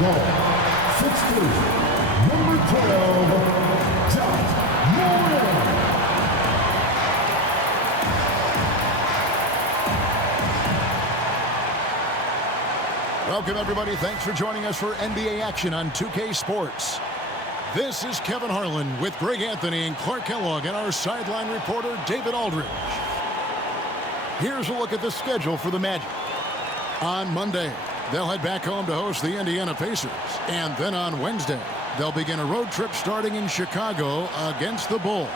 Ball. 6'3", number 12, Josh Moore. Welcome, everybody. Thanks for joining us for NBA action on 2K Sports. This is Kevin Harlan with Greg Anthony and Clark Kellogg and our sideline reporter, David Aldridge. Here's a look at the schedule for the Magic. On Monday, they'll head back home to host the Indiana Pacers. And then on Wednesday, they'll begin a road trip starting in Chicago against the Bulls.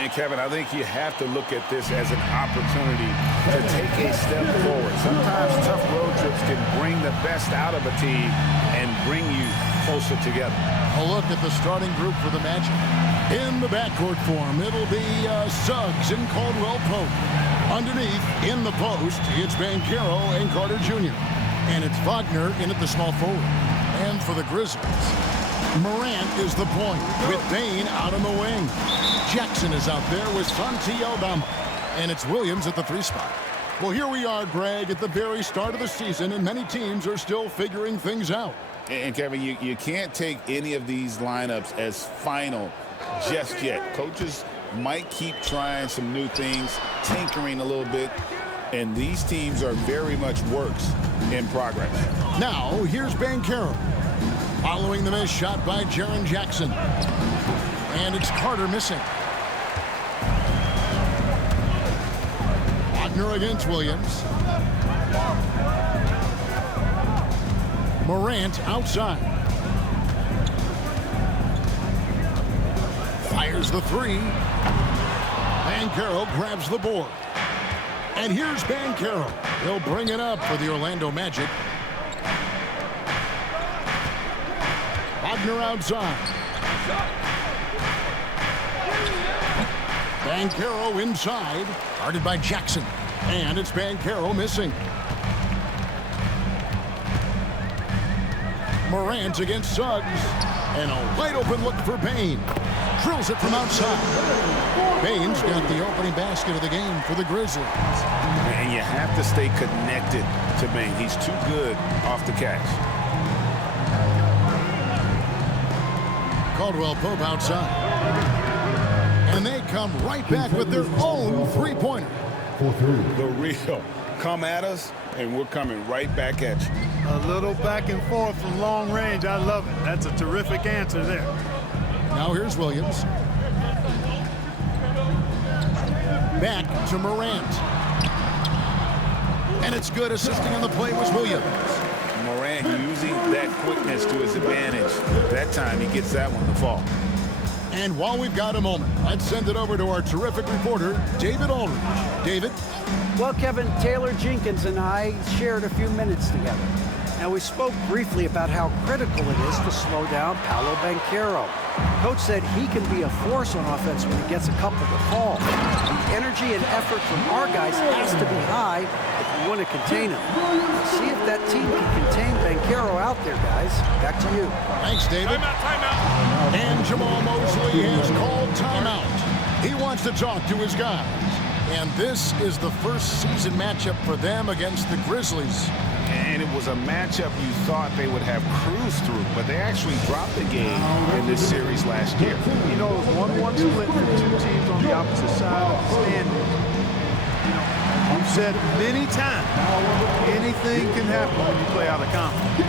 And, Kevin, I think you have to look at this as an opportunity to take a step forward. Sometimes tough road trips can bring the best out of a team and bring you closer together. A look at the starting group for the Magic. In the backcourt form, it'll be Suggs and Caldwell Pope. Underneath, in the post, it's Banchero and Carter Jr. And it's Wagner in at the small forward. And for the Grizzlies, Morant is the point, with Bane out on the wing. Jackson is out there with Santi Aldama. And it's Williams at the 3 spot. Well, here we are, Greg, at the very start of the season, and many teams are still figuring things out. And, Kevin, you can't take any of these lineups as final just yet. Coaches might keep trying some new things, tinkering a little bit, and these teams are very much works in progress. Now, here's Banchero. Following the missed shot by Jaren Jackson. And it's Carter missing. Wagner against Williams. Morant outside. Fires the 3. Banchero grabs the board. And here's Banchero. He'll bring it up for the Orlando Magic. Wagner outside. Banchero inside. Guarded by Jackson. And it's Banchero missing. Morant against Suggs. And a wide open look for Bane. Drills it from outside. Bane's got the opening basket of the game for the Grizzlies. And you have to stay connected to Bane. He's too good off the catch. Caldwell Pope outside. And they come right back with their own three-pointer. The real. Come at us, and we're coming right back at you. A little back and forth from long range. I love it. That's a terrific answer there. Now here's Williams. Back to Morant. And it's good. Assisting on the play was Williams. Morant using that quickness to his advantage. That time he gets that one to fall. And while we've got a moment, let's send it over to our terrific reporter, David Aldridge. David? Well, Kevin, Taylor Jenkins and I shared a few minutes together. And we spoke briefly about how critical it is to slow down Paolo Banchero. Coach said he can be a force on offense when he gets a couple to fall. The energy and effort from our guys has to be high if we want to contain him. See if that team can contain Banchero out there, guys. Back to you. Thanks, David. Timeout. And Jamal Mosley has called timeout. He wants to talk to his guys. And this is the first season matchup for them against the Grizzlies. And it was a matchup you thought they would have cruised through, but they actually dropped the game in this series last year. You know, it was 1-1 split for two teams on the opposite side of the standings. You know, we've said many times, anything can happen when you play out of conference.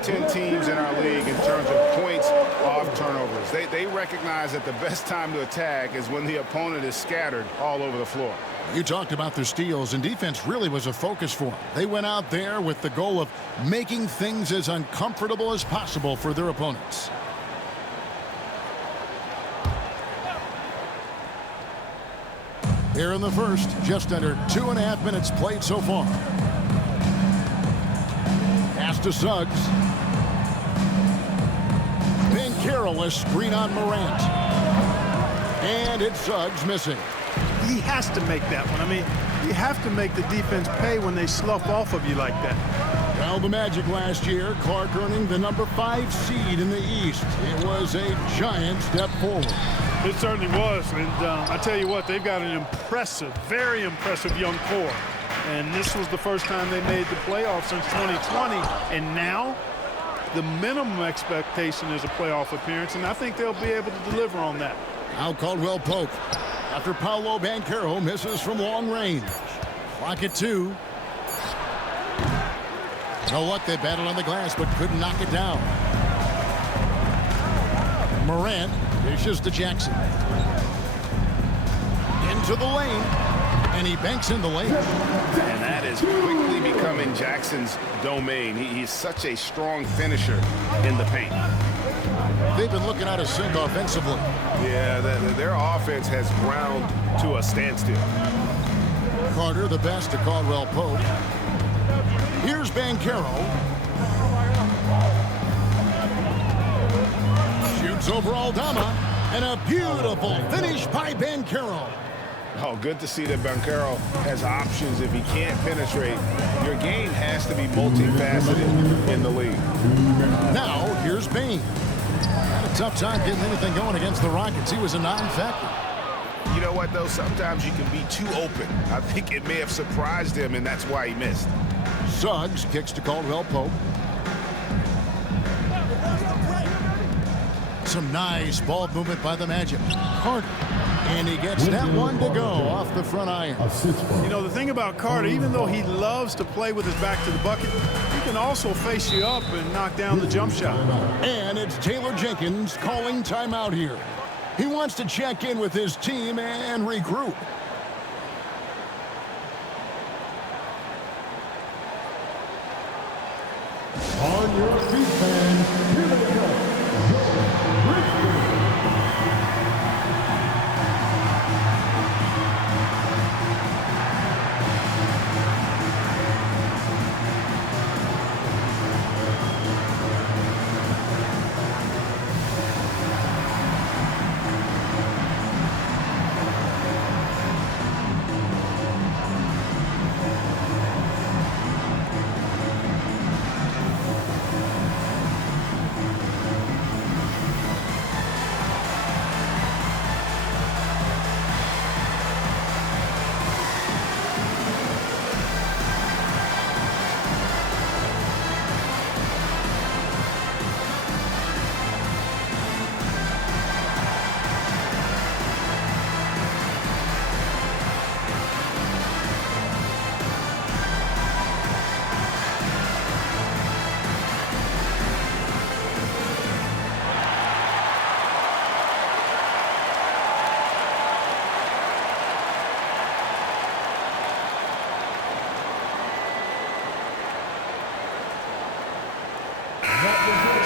top 10 teams in our league in terms of points off turnovers. They recognize that the best time to attack is when the opponent is scattered all over the floor. You talked about their steals, and defense really was a focus for them. They went out there with the goal of making things as uncomfortable as possible for their opponents. Here in the first, just under 2.5 minutes played so far. Pass to Suggs. Banchero, a screen on Morant. And it's Suggs missing. He has to make that one. I mean, you have to make the defense pay when they slough off of you like that. Well, the Magic last year, Clark earning the number 5 seed in the East. It was a giant step forward. It certainly was, and I tell you what, they've got an impressive, very impressive young core. And this was the first time they made the playoffs since 2020, and now the minimum expectation is a playoff appearance, and I think they'll be able to deliver on that. Now Caldwell Pope, after Paolo Banchero misses from long range. Clock at 2. You know what? They battled on the glass, but couldn't knock it down. Morant dishes to Jackson. Into the lane. And he banks in the lane. And that is quickly becoming Jackson's domain. He's such a strong finisher in the paint. They've been looking out of sync offensively. Yeah, their offense has ground to a standstill. Carter, the best to Caldwell Pope. Here's Banchero. Shoots over Aldama. And a beautiful finish by Banchero. Oh, good to see that Banchero has options. If he can't penetrate, your game has to be multifaceted in the league. Now, here's Bane. Had a tough time getting anything going against the Rockets. He was a non-factor. You know what, though? Sometimes you can be too open. I think it may have surprised him, and that's why he missed. Suggs kicks to Caldwell Pope. Some nice ball movement by the Magic. Carter. And he gets that one to go off the front iron. You know, the thing about Carter, even though he loves to play with his back to the bucket, he can also face you up and knock down the jump shot. And it's Taylor Jenkins calling timeout here. He wants to check in with his team and regroup. On your feet, fans, here they go. Grizzlies.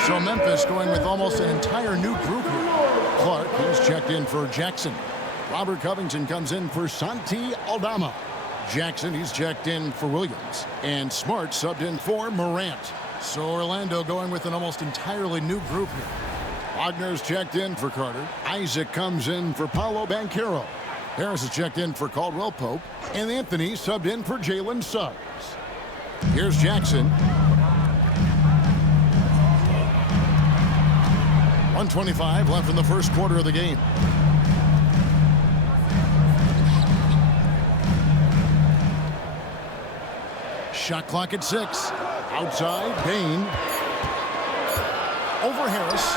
So Memphis going with almost an entire new group here. Clark, he's checked in for Jackson. Robert Covington comes in for Santi Aldama. Jackson, he's checked in for Williams. And Smart subbed in for Morant. So Orlando going with an almost entirely new group here. Wagner's checked in for Carter. Isaac comes in for Paolo Banchero. Harris is checked in for Caldwell Pope. And Anthony subbed in for Jalen Suggs. Here's Jackson. 1:25 left in the first quarter of the game. Shot clock at 6. Outside, Bane. Over Harris.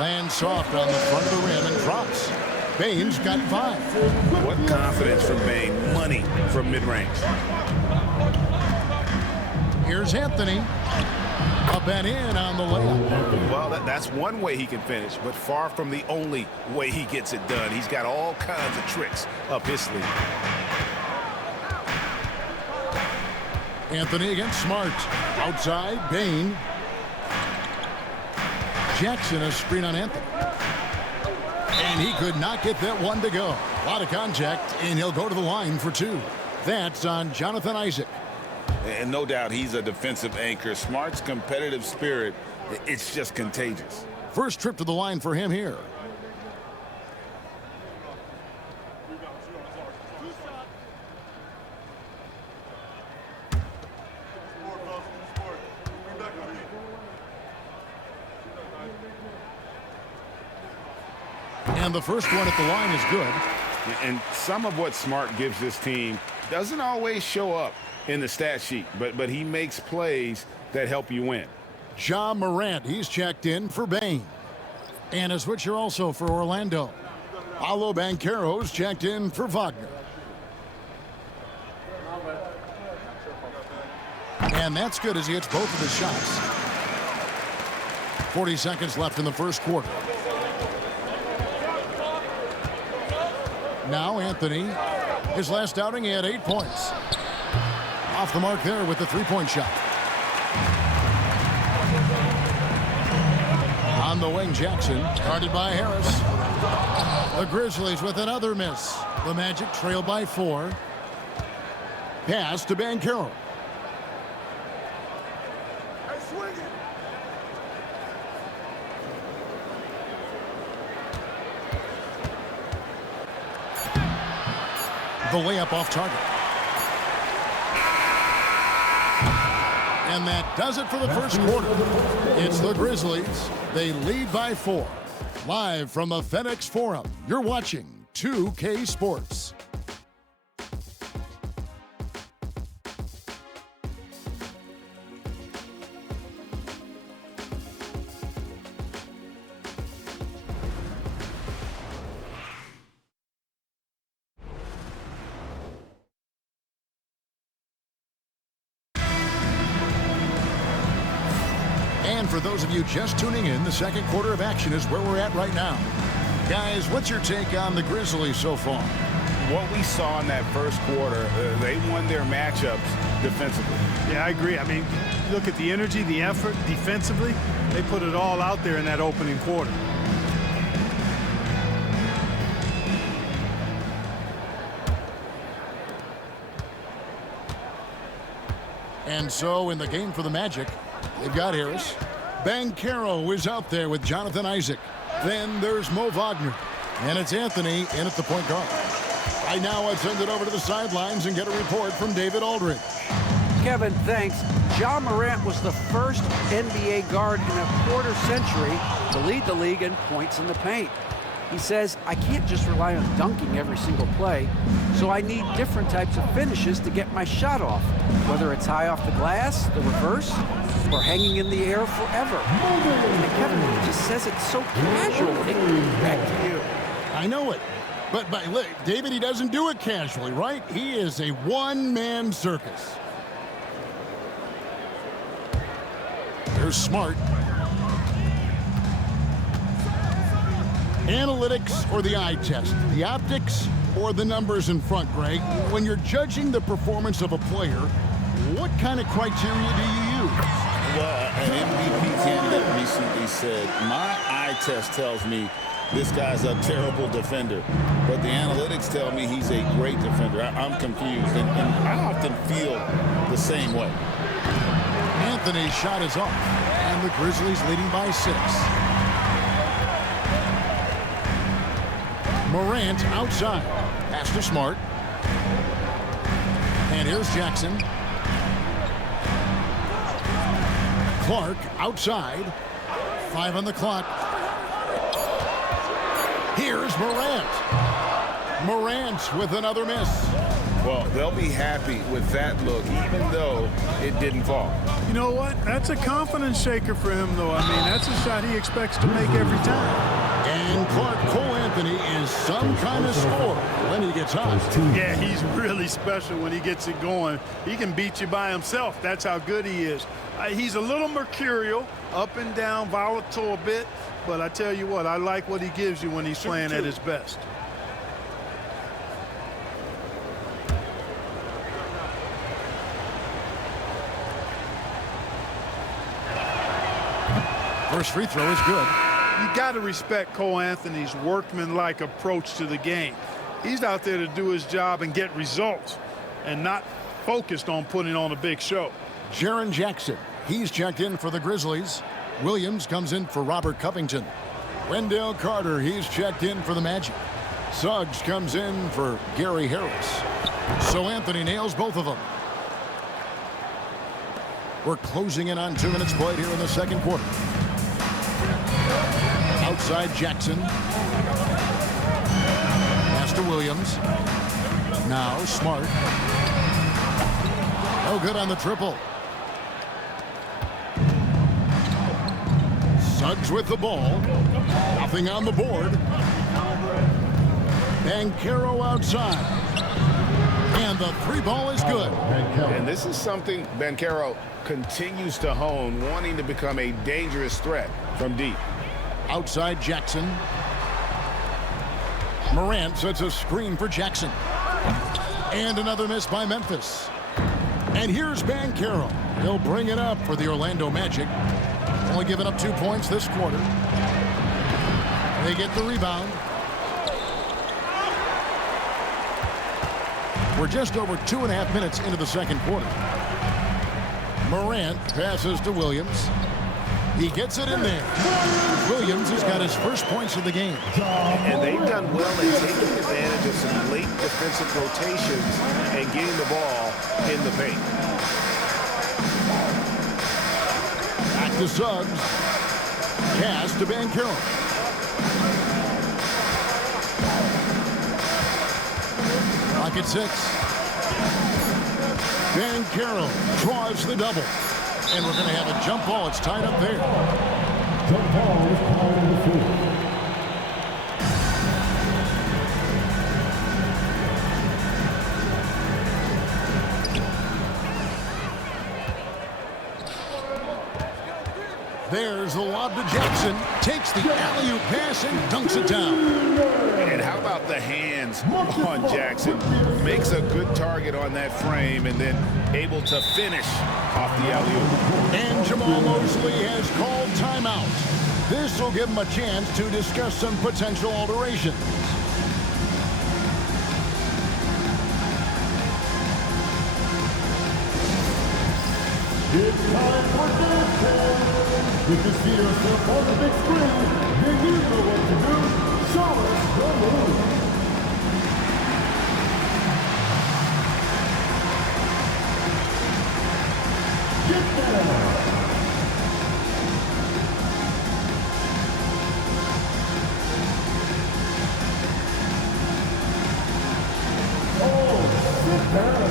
Lands soft on the front of the rim and drops. Bane's got 5. What confidence from Bane. Money from mid-range. Here's Anthony. Up and in on the layup. Well, that's one way he can finish, but far from the only way he gets it done. He's got all kinds of tricks up his sleeve. Anthony against Smart. Outside, Bain. Jackson, a screen on Anthony. And he could not get that one to go. A lot of contact, and he'll go to the line for two. That's on Jonathan Isaac. And no doubt he's a defensive anchor. Smart's competitive spirit, it's just contagious. First trip to the line for him here. And the first one at the line is good. And some of what Smart gives this team doesn't always show up in the stat sheet, but he makes plays that help you win. Ja Morant, he's checked in for Bain. And a switcher also for Orlando. Paolo Banchero's checked in for Wagner. And that's good as he hits both of his shots. 40 seconds left in the first quarter. Now Anthony, his last outing, he had 8 points. Off the mark there with the three-point shot. On the wing, Jackson, guarded by Harris. The Grizzlies with another miss. The Magic trail by 4. Pass to Banchero. The layup off target. And that does it for the first quarter. It's the Grizzlies. They lead by 4. Live from the FedEx Forum, you're watching 2K Sports. And for those of you just tuning in, the second quarter of action is where we're at right now. Guys, what's your take on the Grizzlies so far? What we saw in that first quarter, they won their matchups defensively. Yeah, I agree. I mean, look at the energy, the effort defensively. They put it all out there in that opening quarter. And so in the game for the Magic, they've got Harris. Banchero is out there with Jonathan Isaac. Then there's Mo Wagner. And it's Anthony in at the point guard. Right now, I'll send it over to the sidelines and get a report from David Aldridge. Kevin, thanks. Ja Morant was the first NBA guard in a quarter century to lead the league in points in the paint. He says, I can't just rely on dunking every single play, so I need different types of finishes to get my shot off, whether it's high off the glass, the reverse, or hanging in the air forever. And Kevin, he just says it so casually. Back to you. I know it. But look, David, he doesn't do it casually, right? He is a one-man circus. There's Smart. Analytics or the eye test? The optics or the numbers in front, Greg? When you're judging the performance of a player, what kind of criteria do you use? Well, an MVP candidate recently said, my eye test tells me this guy's a terrible defender, but the analytics tell me he's a great defender. I'm confused, and I often feel the same way. Anthony's shot is off, and the Grizzlies leading by 6. Morant outside. Pass to Smart. And here's Jackson. Clark outside. 5 on the clock. Here's Morant. Morant with another miss. Well, they'll be happy with that look, even though it didn't fall. You know what? That's a confidence shaker for him, though. I mean, that's a shot he expects to make every time. And Clark Cole Anthony is some kind of scorer when he gets hot. Yeah, he's really special when he gets it going. He can beat you by himself. That's how good he is. He's a little mercurial, up and down, volatile a bit. But I tell you what, I like what he gives you when he's playing at his best. First free throw is good. You got to respect Cole Anthony's workmanlike approach to the game. He's out there to do his job and get results and not focused on putting on a big show. Jaren Jackson, he's checked in for the Grizzlies. Williams comes in for Robert Covington. Wendell Carter, he's checked in for the Magic. Suggs comes in for Gary Harris. So Anthony nails both of them. We're closing in on 2 minutes played here in the second quarter. Outside Jackson. Pass to Williams. Now Smart. No good on the triple. Suggs with the ball. Nothing on the board. Banchero outside. And the three ball is good. And this is something Banchero continues to hone, wanting to become a dangerous threat from deep. Outside Jackson. Morant sets a screen for Jackson. And another miss by Memphis. And here's Banchero. He'll bring it up for the Orlando Magic. Only given up 2 points this quarter. They get the rebound. We're just over 2.5 minutes into the second quarter. Morant passes to Williams. He gets it in there. Williams has got his first points of the game. And they've done well in taking advantage of some late defensive rotations and getting the ball in the paint. Back to Suggs. Pass to Banchero. Clock at 6. Banchero draws the double. And we're going to have a jump ball. It's tied up there. Jump ball is called on the field. There's the lob to Jackson. Takes the alley-oop pass and dunks it down. And how about the hands on Jackson? Makes a good target on that frame and then able to finish off the alley-oop. And Jamal Mosley has called timeout. This will give him a chance to discuss some potential alterations. It's time for dance time. You can see yourself on the big screen. Then you know what to do. Show us the move. Get down. Oh, sit down.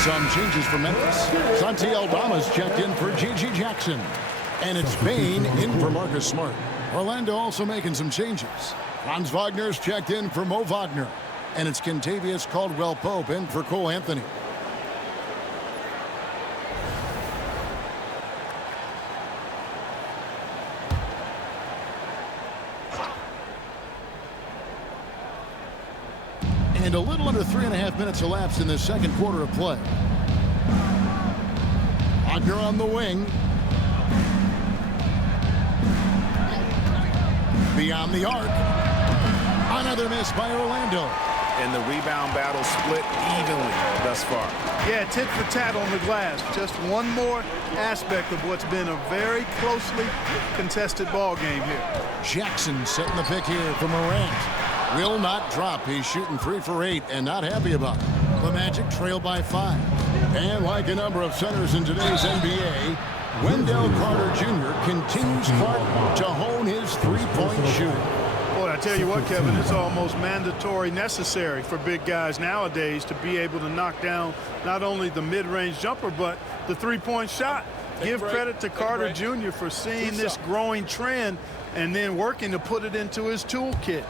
Some changes for Memphis. Santi Aldama's checked in for J.J. Jackson. And it's Bain in for Marcus Smart. Orlando also making some changes. Franz Wagner's checked in for Mo Wagner. And it's Kentavious Caldwell-Pope in for Cole Anthony. And a little under 3.5 minutes elapsed in the second quarter of play. Wagner on the wing. beyond the arc. Another miss by Orlando. And the rebound battle split evenly thus far. Yeah, tit for tat on the glass. Just one more aspect of what's been a very closely contested ball game here. Jackson setting the pick here for Morant. Will not drop. He's shooting 3 for 8 and not happy about it. The Magic trail by 5. And like a number of centers in today's NBA, Wendell Carter Jr. continues to hone his three-point shooting. Boy, I tell you what, Kevin, it's almost mandatory necessary for big guys nowadays to be able to knock down not only the mid-range jumper, but the three-point shot. Give credit to Carter Jr. for seeing this growing trend and then working to put it into his toolkit.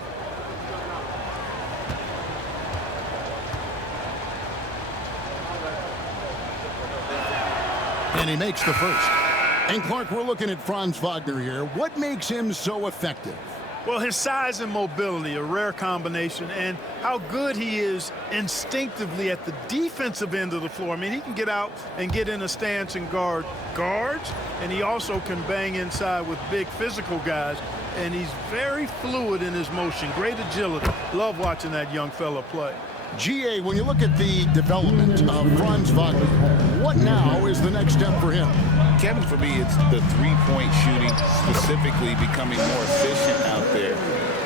And he makes the first. And Clark, we're looking at Franz Wagner here. What makes him so effective? Well, his size and mobility, a rare combination, and how good he is instinctively at the defensive end of the floor. I mean, he can get out and get in a stance and guard guards, and he also can bang inside with big physical guys, and he's very fluid in his motion, great agility. Love watching that young fella play. GA, when you look at the development of Franz Wagner, what now is the next step for him? Kevin, for me, it's the three-point shooting, specifically becoming more efficient out there.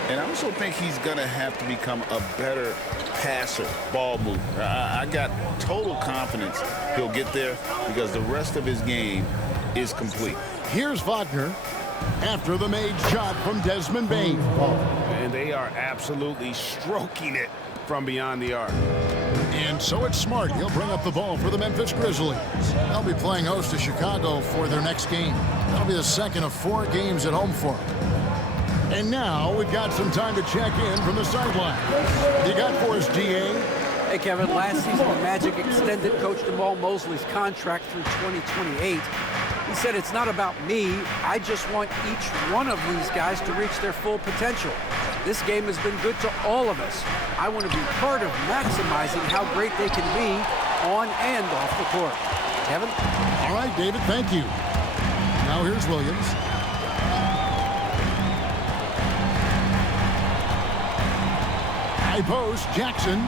And I also think he's going to have to become a better passer, ball mover. I got total confidence he'll get there because the rest of his game is complete. Here's Wagner after the made shot from Desmond Bane. And they are absolutely stroking it from beyond the arc. And so it's Smart. He'll bring up the ball for the Memphis Grizzlies. They'll be playing host to Chicago for their next game. That'll be the second of 4 games at home for them. And now we've got some time to check in from the sideline. You got for us, DA? Hey, Kevin, last season the Magic extended Coach Jamal Mosley's contract through 2028. He said, it's not about me. I just want each one of these guys to reach their full potential. This game has been good to all of us. I want to be part of maximizing how great they can be on and off the court. Kevin? All right, David, thank you. Now here's Williams. High post, Jackson.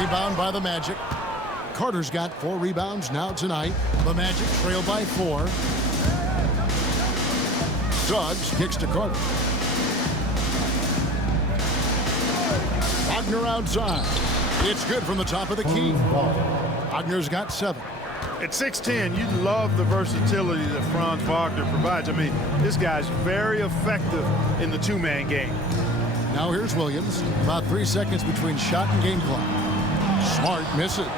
Rebound by the Magic. Carter's got 4 rebounds now tonight. The Magic trail by 4. Suggs kicks to Carter. Wagner outside. It's good from the top of the key. Wagner's got 7. At 6'10", you love the versatility that Franz Wagner provides. I mean, this guy's very effective in the two-man game. Now here's Williams. About 3 seconds between shot and game clock. Smart misses.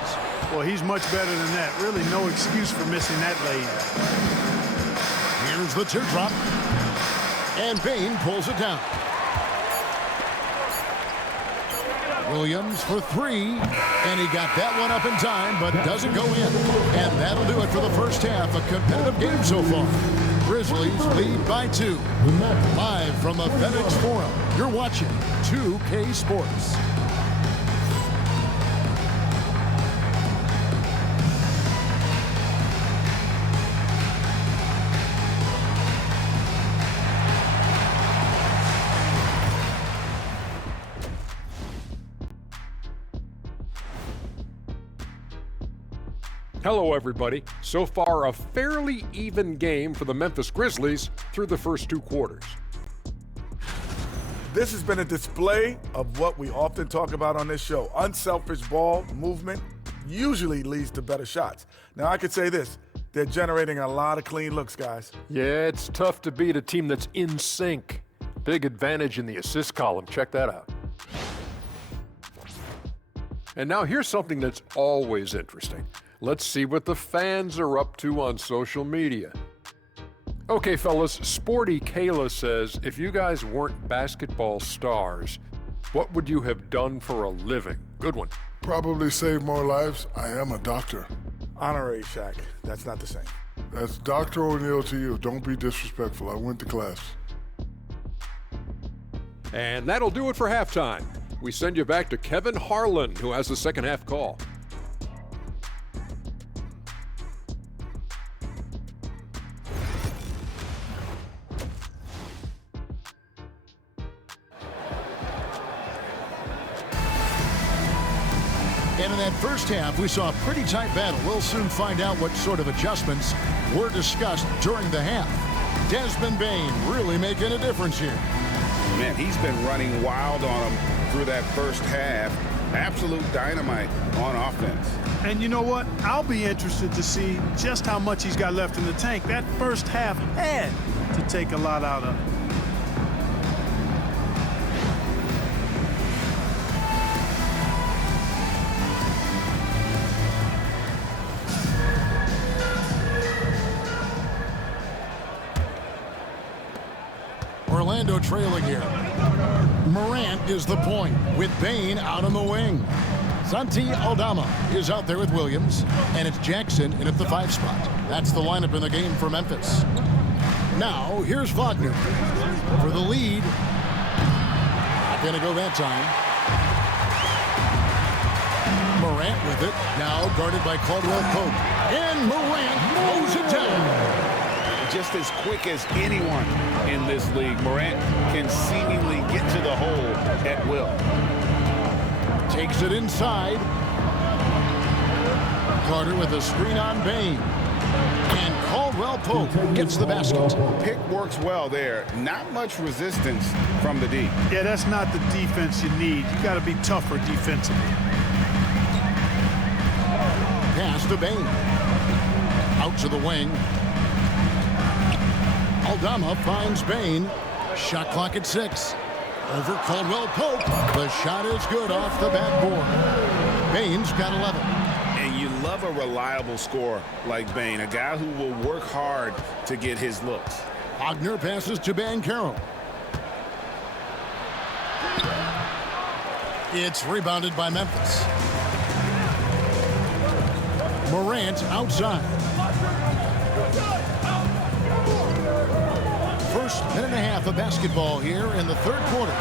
Well, he's much better than that. Really no excuse for missing that lane. Here's the teardrop. And Bane pulls it down. Williams for 3. And he got that one up in time, but doesn't go in. And that'll do it for the first half. A competitive game so far. Grizzlies lead by 2. Live from the FedEx Forum, you're watching 2K Sports. Hello, everybody. So far, a fairly even game for the Memphis Grizzlies through the first 2 quarters. This has been a display of what we often talk about on this show. Unselfish ball movement usually leads to better shots. Now, I could say this. They're generating a lot of clean looks, guys. Yeah, it's tough to beat a team that's in sync. Big advantage in the assist column. Check that out. And now here's something that's always interesting. Let's see what the fans are up to on social media. Okay, fellas, Sporty Kayla says, if you guys weren't basketball stars, what would you have done for a living? Good one. Probably save more lives. I am a doctor. Honorary, Shaq. That's not the same. That's Dr. O'Neill to you. Don't be disrespectful. I went to class. And that'll do it for halftime. We send you back to Kevin Harlan, who has the second half call. And in that first half, we saw a pretty tight battle. We'll soon find out what sort of adjustments were discussed during the half. Desmond Bane really making a difference here. Man, he's been running wild on him through that first half. Absolute dynamite on offense. And you know what? I'll be interested to see just how much he's got left in the tank. That first half had to take a lot out of him. Orlando trailing here. Morant is the point with Bane out on the wing. Santi Aldama is out there with Williams, and it's Jackson in at the 5 spot. That's the lineup in the game for Memphis. Now, here's Wagner for the lead. Not going to go that time. Morant with it, now guarded by Caldwell Pope. And Morant throws it down. Just as quick as anyone in this league, Morant can seemingly get to the hole at will. Takes it inside. Carter with a screen on Bane. And Caldwell Pope gets the basket. Pick works well there. Not much resistance from the D. Yeah, that's not the defense you need. You got to be tougher defensively. Pass to Bane. Out to the wing. Aldama finds Bane. Shot clock at 6. Over Caldwell Pope. The shot is good off the backboard. Bane's got 11. And you love a reliable scorer like Bane, a guy who will work hard to get his looks. Wagner passes to Banchero. It's rebounded by Memphis. Morant outside. First minute and a half of basketball here in the third quarter.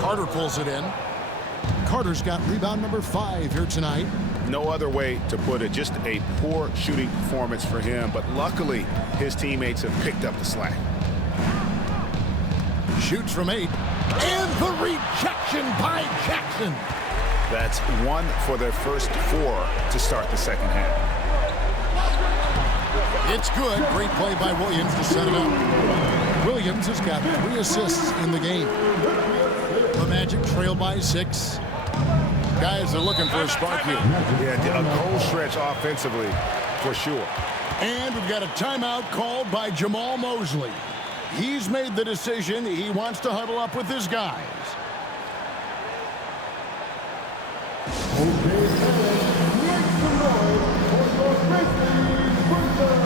Carter pulls it in. Carter's got rebound number 5 here tonight. No other way to put it. Just a poor shooting performance for him, but luckily his teammates have picked up the slack. Shoots from 8. And the rejection by Jackson. That's 1 for their first 4 to start the second half. It's good. Great play by Williams to set it up. Williams has got 3 assists in the game. The Magic trail by 6. Guys are looking for a spark here. Yeah, a cold stretch offensively for sure. And we've got a timeout called by Jamal Mosley. He's made the decision. He wants to huddle up with his guys. Okay, fans, make some noise for your Grizzlies Grizzlies.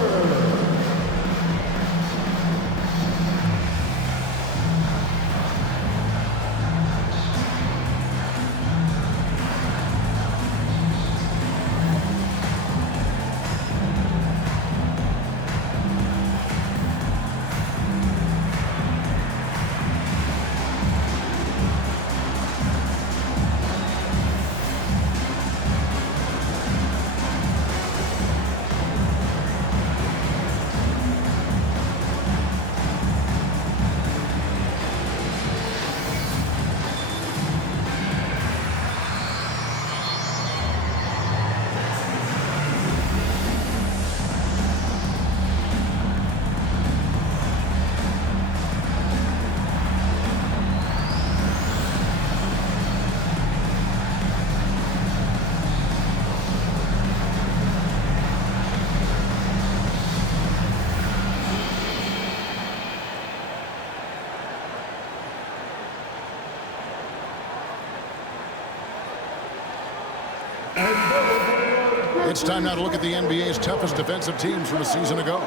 It's time now to look at the NBA's toughest defensive teams from a season ago.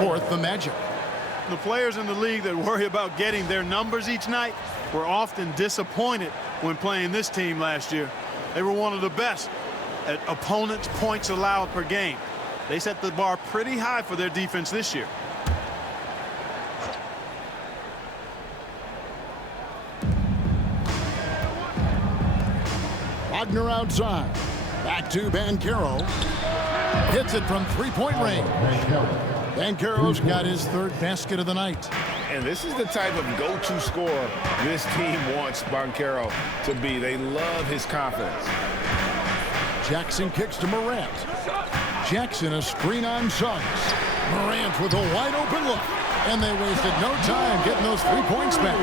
4th, the Magic. The players in the league that worry about getting their numbers each night were often disappointed when playing this team last year. They were one of the best at opponents' points allowed per game. They set the bar pretty high for their defense this year. Wagner outside. Back to Banchero. Hits it from 3-point range. Banchero's got his 3rd basket of the night. And this is the type of go-to scorer this team wants Banchero to be. They love his confidence. Jackson kicks to Morant. Jackson a screen on Suggs. Morant with a wide open look. And they wasted no time getting those 3 points back.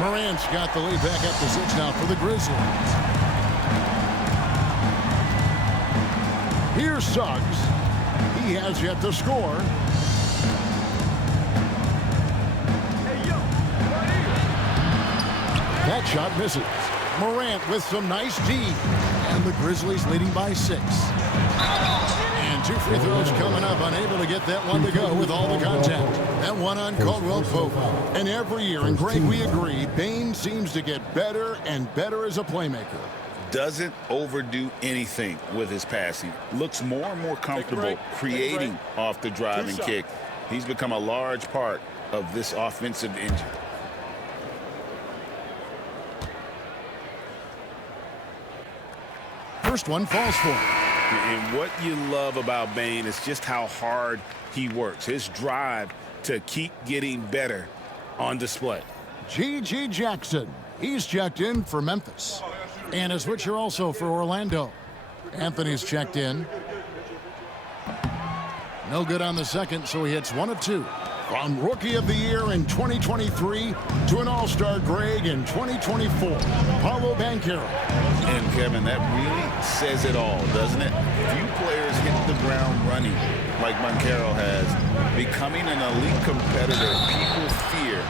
Morant's got the lead back up to 6 now for the Grizzlies. Here's Suggs. He has yet to score. That shot misses. Morant with some nice D. And the Grizzlies leading by 6. And 2 free throws coming up. Unable to get that one to go with all the contact. That one on Caldwell Pope. And every year, and Greg, we agree, Bane seems to get better and better as a playmaker. Doesn't overdo anything with his passing. Looks more and more comfortable creating off the driving kick. He's become a large part of this offensive engine. First one falls for him. And what you love about Bane is just how hard he works. His drive to keep getting better on display. G.G. Jackson. He's checked in for Memphis. And a switcher also for Orlando. Anthony's checked in. No good on the second, so he hits 1 of 2. From Rookie of the Year in 2023 to an All-Star Greg in 2024, Paolo Banchero. And, Kevin, that really says it all, doesn't it? Few players hit the ground running like Banchero has. Becoming an elite competitor, people fear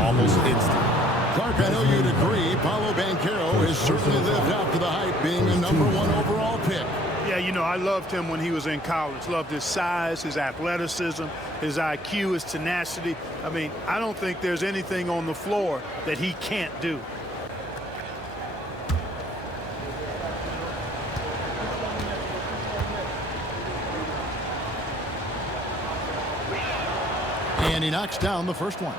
almost instantly. Clark, I know you'd agree, Paolo Banchero has certainly lived up to the hype, being a #1 overall pick. Yeah, you know, I loved him when he was in college. Loved his size, his athleticism, his IQ, his tenacity. I mean, I don't think there's anything on the floor that he can't do. And he knocks down the first one.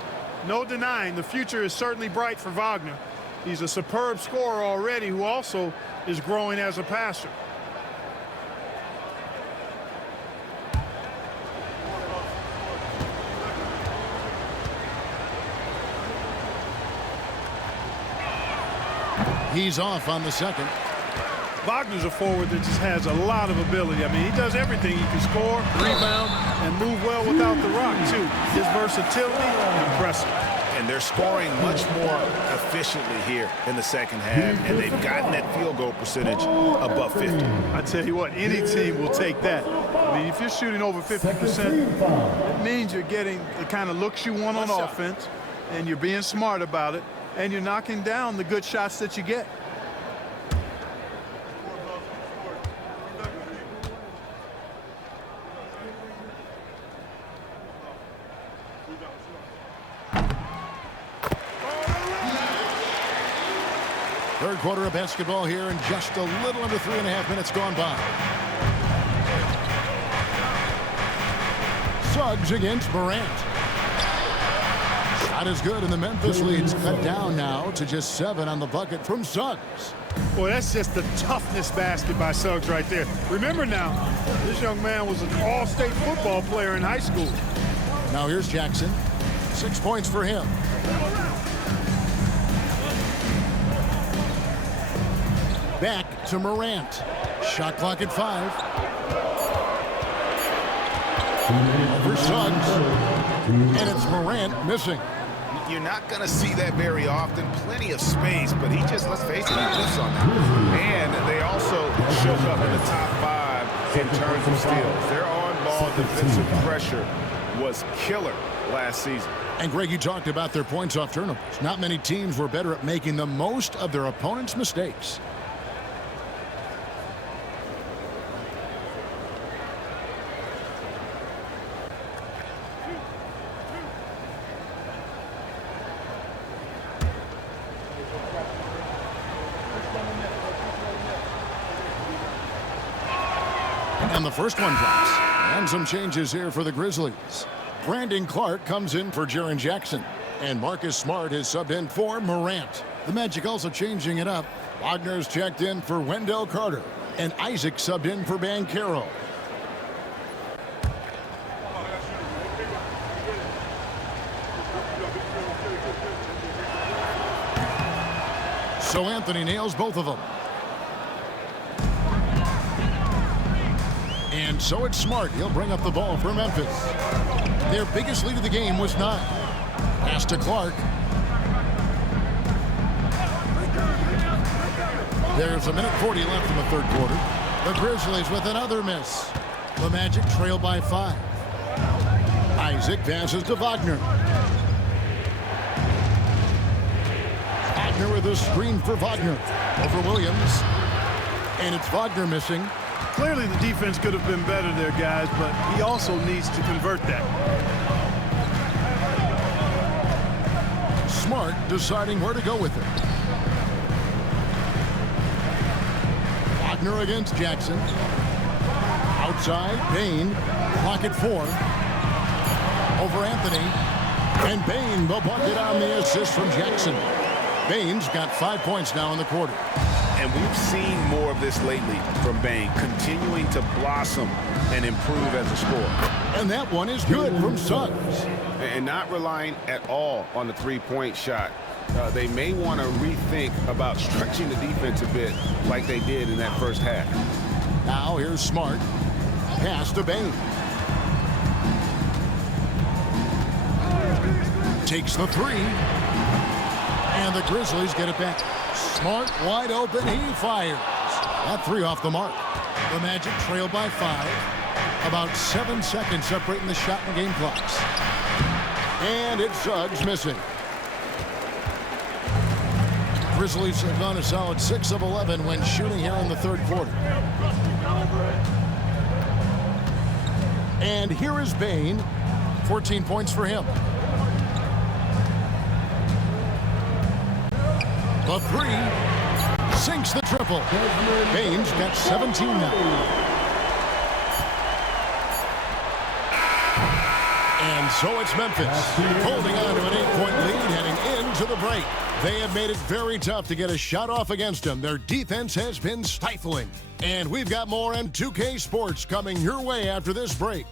No denying the future is certainly bright for Wagner. He's a superb scorer already who also is growing as a passer. He's off on the second. Wagner's a forward that just has a lot of ability. I mean, he does everything. He can score, rebound, and move well without the rock, too. His versatility, impressive. And they're scoring much more efficiently here in the second half, and they've gotten that field goal percentage above 50. I tell you what, any team will take that. I mean, if you're shooting over 50%, it means you're getting the kind of looks you want on offense, and you're being smart about it, and you're knocking down the good shots that you get. Third quarter of basketball here, and just a little under 3.5 minutes gone by. Suggs against Morant. Shot is good, and the Memphis lead's cut down now to just 7 on the bucket from Suggs. Boy, that's just the toughness basket by Suggs right there. Remember now, this young man was an all-state football player in high school. Now here's Jackson. 6 points for him. Back to Morant. Shot clock at 5. For Suggs. And it's Morant missing. You're not going to see that very often. Plenty of space, but he just, let's face it, he lifts on that. And they also shook up in the top 5 in terms of steals. Their on-ball defensive pressure was killer last season. And Greg, you talked about their points off turnovers. Not many teams were better at making the most of their opponent's mistakes. And the first one drops. And some changes here for the Grizzlies. Brandon Clark comes in for Jaren Jackson. And Marcus Smart is subbed in for Morant. The Magic also changing it up. Wagner's checked in for Wendell Carter. And Isaac subbed in for Banchero. So Anthony nails both of them. And so it's Smart. He'll bring up the ball for Memphis. Their biggest lead of the game was 9. Pass to Clark. There's a minute 40 left in the third quarter. The Grizzlies with another miss. The Magic trail by 5. Isaac passes to Wagner. Wagner with a screen for Wagner. Over Williams. And it's Wagner missing. Clearly the defense could have been better there, guys, but he also needs to convert that. Smart deciding where to go with it. Wagner against Jackson. Outside, Bain. Clock at 4. Over Anthony. And Bain will bucket on the assist from Jackson. Bain's got 5 points now in the quarter. And we've seen more of this lately from Bain, continuing to blossom and improve as a scorer. And that one is good from Suggs. And not relying at all on the three-point shot. They may want to rethink about stretching the defense a bit like they did in that first half. Now here's Smart. Pass to Bain. Takes the 3. And the Grizzlies get it back. Smart wide open. He fires. That 3 off the mark. The Magic trail by 5. About 7 seconds separating the shot and game clocks. And it's Suggs missing. Grizzlies have gone a solid 6 of 11 when shooting here in the third quarter. And here is Bain. 14 points for him. The 3 sinks the triple. Bain's got 17 now. And so it's Memphis holding on to an 8-point lead heading into the break. They have made it very tough to get a shot off against them. Their defense has been stifling. And we've got more M2K Sports coming your way after this break.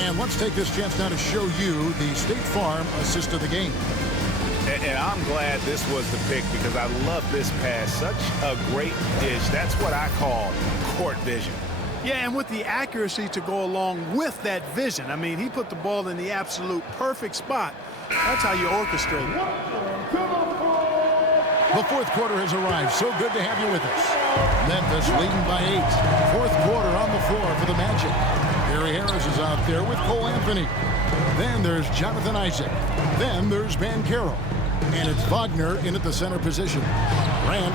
And let's take this chance now to show you the State Farm assist of the game. And I'm glad this was the pick because I love this pass. Such a great dish. That's what I call court vision. Yeah, and with the accuracy to go along with that vision. I mean, he put the ball in the absolute perfect spot. That's how you orchestrate it. The fourth quarter has arrived. So good to have you with us. Memphis leading by 8. Fourth quarter on the floor for the Magic. Gary Harris is out there with Cole Anthony. Then there's Jonathan Isaac. Then there's Banchero. And it's Wagner in at the center position. Grant,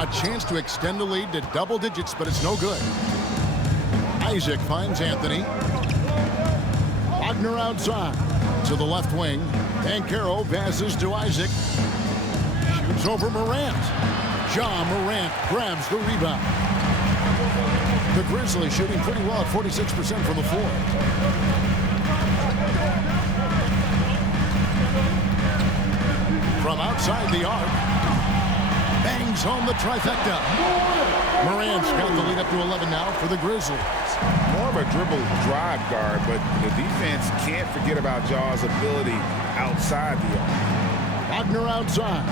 a chance to extend the lead to double digits, but it's no good. Isaac finds Anthony. Wagner outside to the left wing. Banchero passes to Isaac. Shoots over Morant. Ja Morant grabs the rebound. The Grizzlies shooting pretty well at 46% from the floor. From outside the arc. Bangs home the trifecta. Morant's got the lead up to 11 now for the Grizzlies. More of a dribble drive guard, but the defense can't forget about Ja's ability outside the arc. Wagner outside.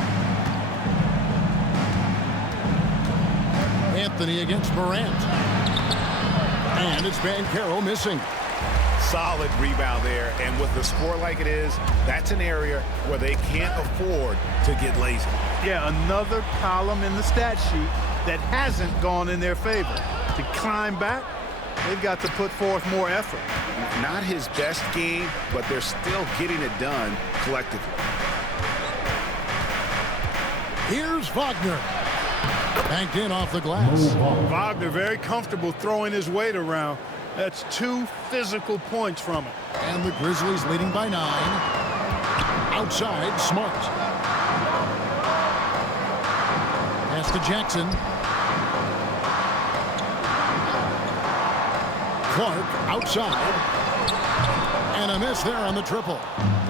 Anthony against Morant. And it's Banchero missing. Solid rebound there, and with the score like it is, that's an area where they can't afford to get lazy. Yeah, another column in the stat sheet that hasn't gone in their favor. To climb back, they've got to put forth more effort. Not his best game, but they're still getting it done collectively. Here's Wagner. Banked in off the glass. Wagner very comfortable throwing his weight around. That's 2 physical points from it. And the Grizzlies leading by 9. Outside, Smart. Pass to Jackson. Clark outside. And a miss there on the triple.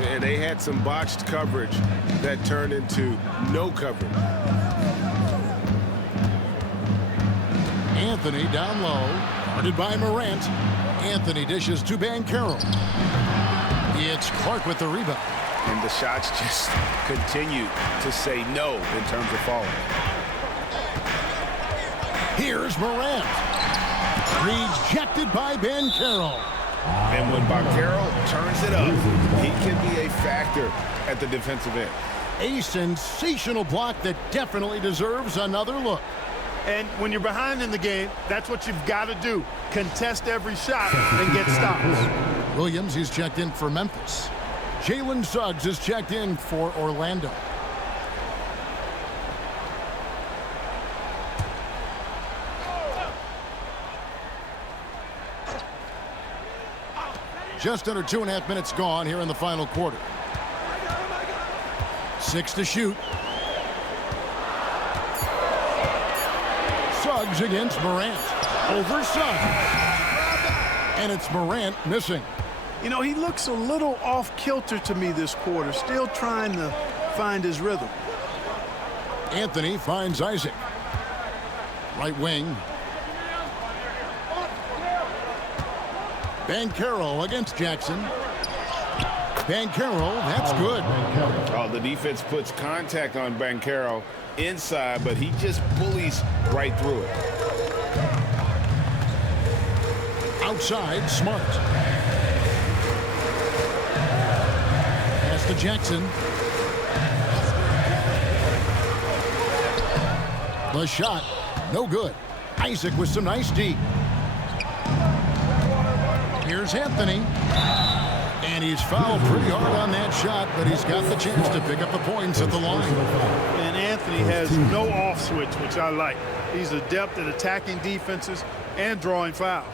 And they had some botched coverage that turned into no coverage. Anthony down low, guarded by Morant. Anthony dishes to Banchero. It's Clark with the rebound. And the shots just continue to say no in terms of falling. Here's Morant. Rejected by Banchero. And when Banchero turns it up, he can be a factor at the defensive end. A sensational block that definitely deserves another look. And when you're behind in the game, that's what you've got to do. Contest every shot and get stops. Williams, he's checked in for Memphis. Jalen Suggs is checked in for Orlando. Just under 2.5 minutes gone here in the final quarter. 6 to shoot. Suggs against Morant. Over Suggs. And it's Morant missing. You know, he looks a little off kilter to me this quarter, still trying to find his rhythm. Anthony finds Isaac. Right wing. Banchero against Jackson. Banchero, that's good. Oh, the defense puts contact on Banchero inside, but he just bullies right through it. Outside, Smart. Pass to Jackson. The shot, no good. Isaac with some nice D. Here's Anthony. And he's fouled pretty hard on that shot, but he's got the chance to pick up the points at the line. And Anthony has no off switch, which I like. He's adept at attacking defenses and drawing fouls.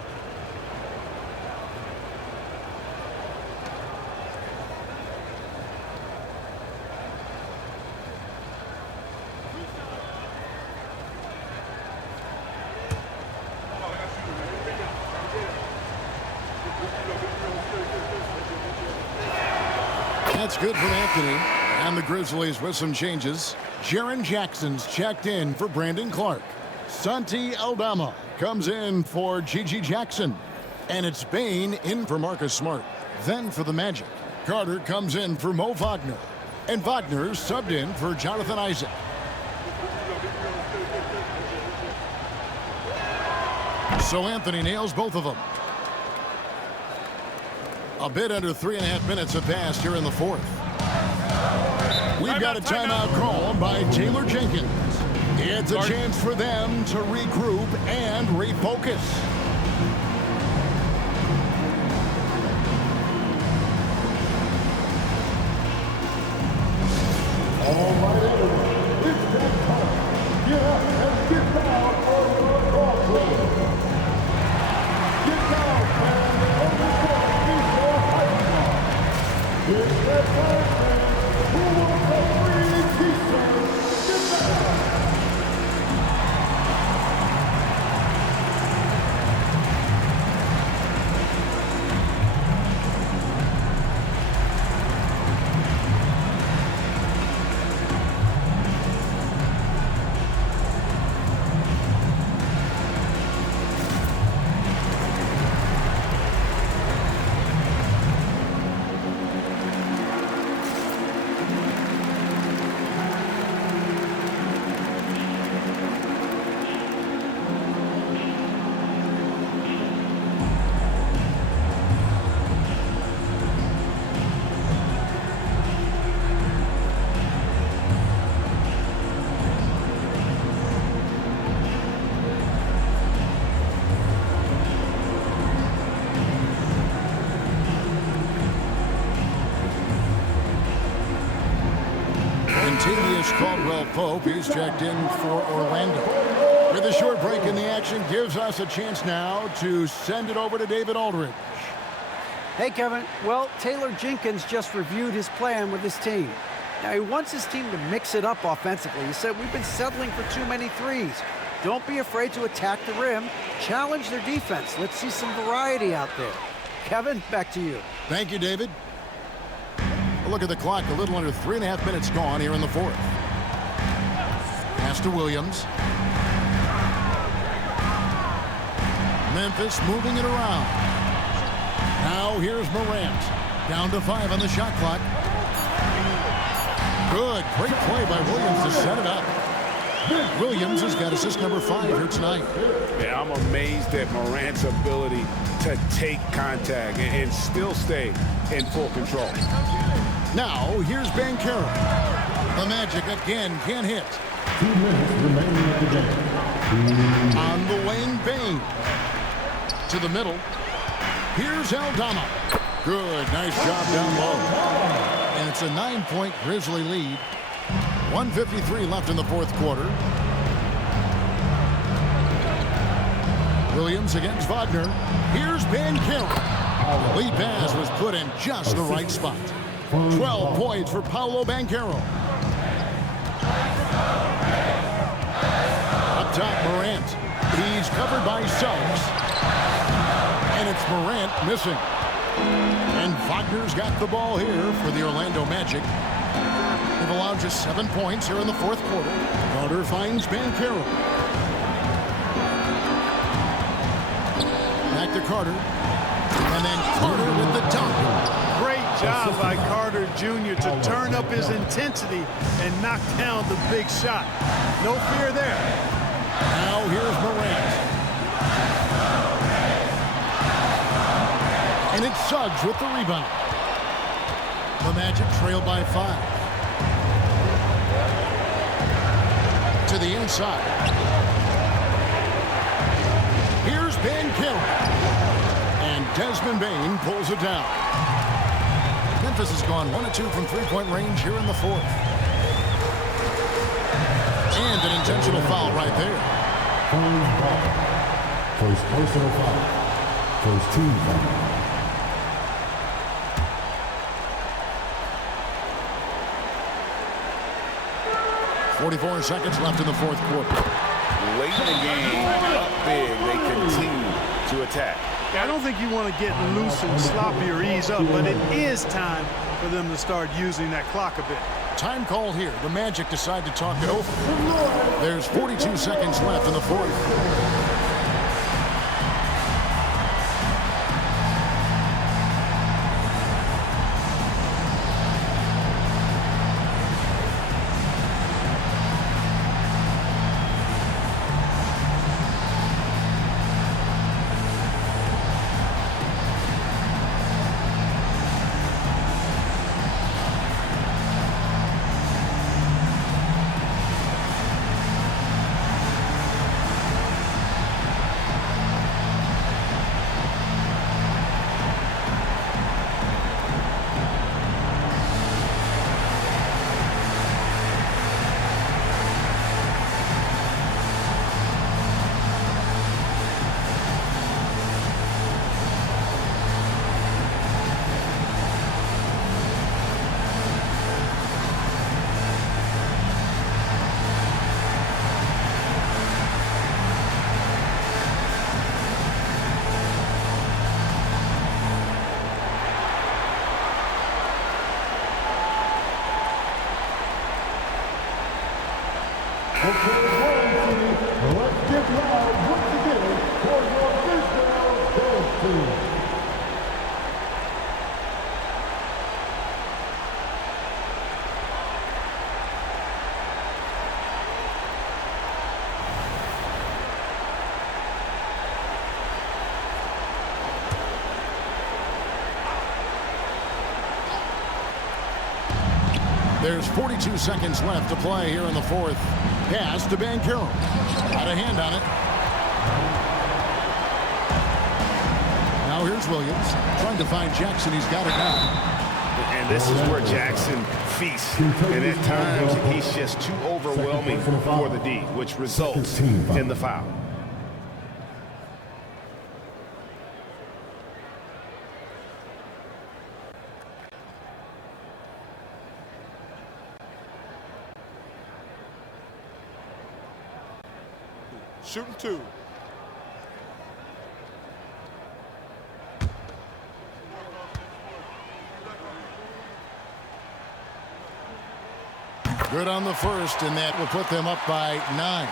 That's good from Anthony. And the Grizzlies with some changes. Jaren Jackson's checked in for Brandon Clark. Santi Aldama comes in for Gigi Jackson. And it's Bane in for Marcus Smart. Then for the Magic, Carter comes in for Mo Wagner. And Wagner's subbed in for Jonathan Isaac. So Anthony nails both of them. A bit under 3.5 minutes have passed here in the fourth. We've got a timeout call by Taylor Jenkins. It's a chance for them to regroup and refocus. All right, everyone, it's that time. Get up and get down on your ball play. Get down and on the court is your high star. It's that time, man. Who wants a free t-shirt? Get down. Pope, he's checked in for Orlando. With a short break in the action, gives us a chance now to send it over to David Aldridge. Hey, Kevin. Well, Taylor Jenkins just reviewed his plan with his team. Now, he wants his team to mix it up offensively. He said, we've been settling for too many threes. Don't be afraid to attack the rim. Challenge their defense. Let's see some variety out there. Kevin, back to you. Thank you, David. A look at the clock, a little under 3.5 minutes gone here in the fourth. Pass to Williams. Memphis moving it around. Now here's Morant. Down to 5 on the shot clock. Good, great play by Williams to set it up. Williams has got assist number 5 here tonight. Yeah, I'm amazed at Morant's ability to take contact and still stay in full control. Now, here's Banchero. The Magic again can't hit. 2 minutes remaining in the game. On the wing, Bain. To the middle. Here's Aldama. Good, nice job down low. And it's a 9-point Grizzly lead. 1:53 left in the fourth quarter. Williams against Wagner. Here's Banchero. The lead pass was put in just the right spot. 12 points for Paolo Banchero. Up top, Morant. He's covered by Suggs. And it's Morant missing. And Wagner's got the ball here for the Orlando Magic. They've allowed just 7 points here in the fourth quarter. Carter finds Banchero. Back to Carter. And then Carter with the dunk. Great job by Carter Jr. to turn up his intensity and knock down the big shot. No fear there. Now here's Morant. And it's Suggs with the rebound. The Magic trail by 5. To the inside. Here's Banchero. And Desmond Bain pulls it down. Memphis has gone 1 of 2 from three-point range here in the fourth. And an intentional foul right there. First personal foul. First team foul. 44 seconds left in the fourth quarter. Late in the game, up big, they continue to attack. I don't think you want to get loose and sloppy or ease up, but it is time for them to start using that clock a bit. Time called here. The Magic decide to talk it over. There's 42 seconds left in the fourth. Let's get loud once again for your Grizzlies Gold Team. There's 42 seconds left to play here in the fourth. Pass to Banchero. Got a hand on it. Now here's Williams. Trying to find Jackson. He's got it now. And this is where Jackson feasts. And at times, he's just too overwhelming for the D, which results in the foul. Shooting 2. Good on the first, and that will put them up by 9.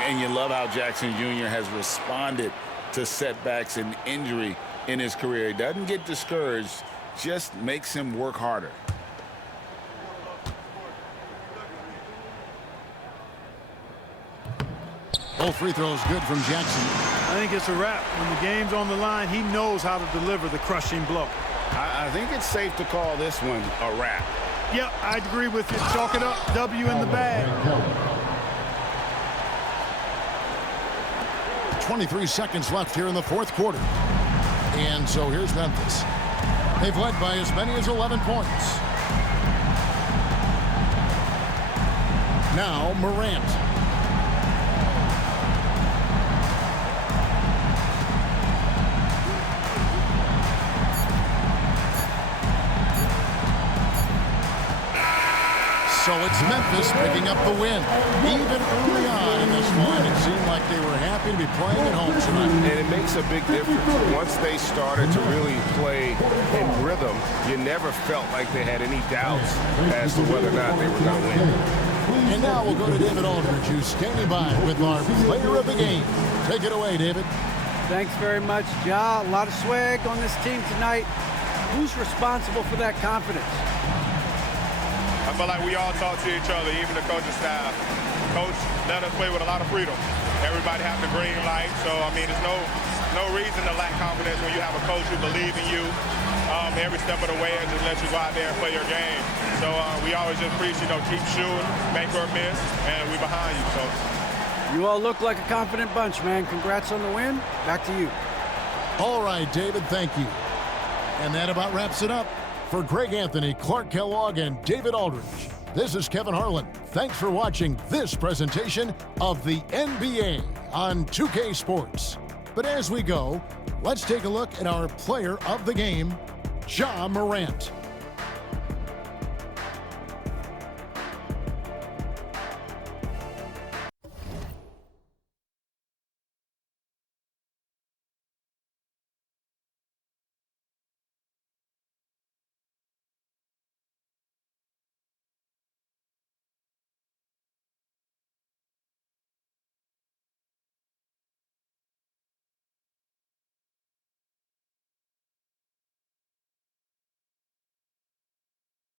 And you love how Jackson Jr. has responded to setbacks and injury in his career. He doesn't get discouraged, just makes him work harder. Both free throws good from Jackson. I think it's a wrap. When the game's on the line, he knows how to deliver the crushing blow. I think it's safe to call this one a wrap. Yep, I'd agree with you. Chalk it up. W in the bag. 23 seconds left here in the fourth quarter. And so here's Memphis. They've led by as many as 11 points. Now Morant. So it's Memphis picking up the win. Even early on in this one, it seemed like they were happy to be playing at home tonight. And it makes a big difference. Once they started to really play in rhythm, you never felt like they had any doubts as to whether or not they were going to win. And now we'll go to David Aldridge, who's standing by with our player of the game. Take it away, David. Thanks very much, Ja. A lot of swag on this team tonight. Who's responsible for that confidence? I feel like we all talk to each other, even the coaching staff. Coach let us play with a lot of freedom. Everybody have the green light, so I mean, there's no reason to lack confidence when you have a coach who believes in you every step of the way and just let you go out there and play your game. So we always just preach, keep shooting, make or miss, and we behind you. So you all look like a confident bunch, man. Congrats on the win. Back to you. All right, David, thank you. And that about wraps it up. For Greg Anthony, Clark Kellogg, and David Aldridge, this is Kevin Harlan. Thanks for watching this presentation of the NBA on 2K Sports. But as we go, let's take a look at our player of the game, Ja Morant.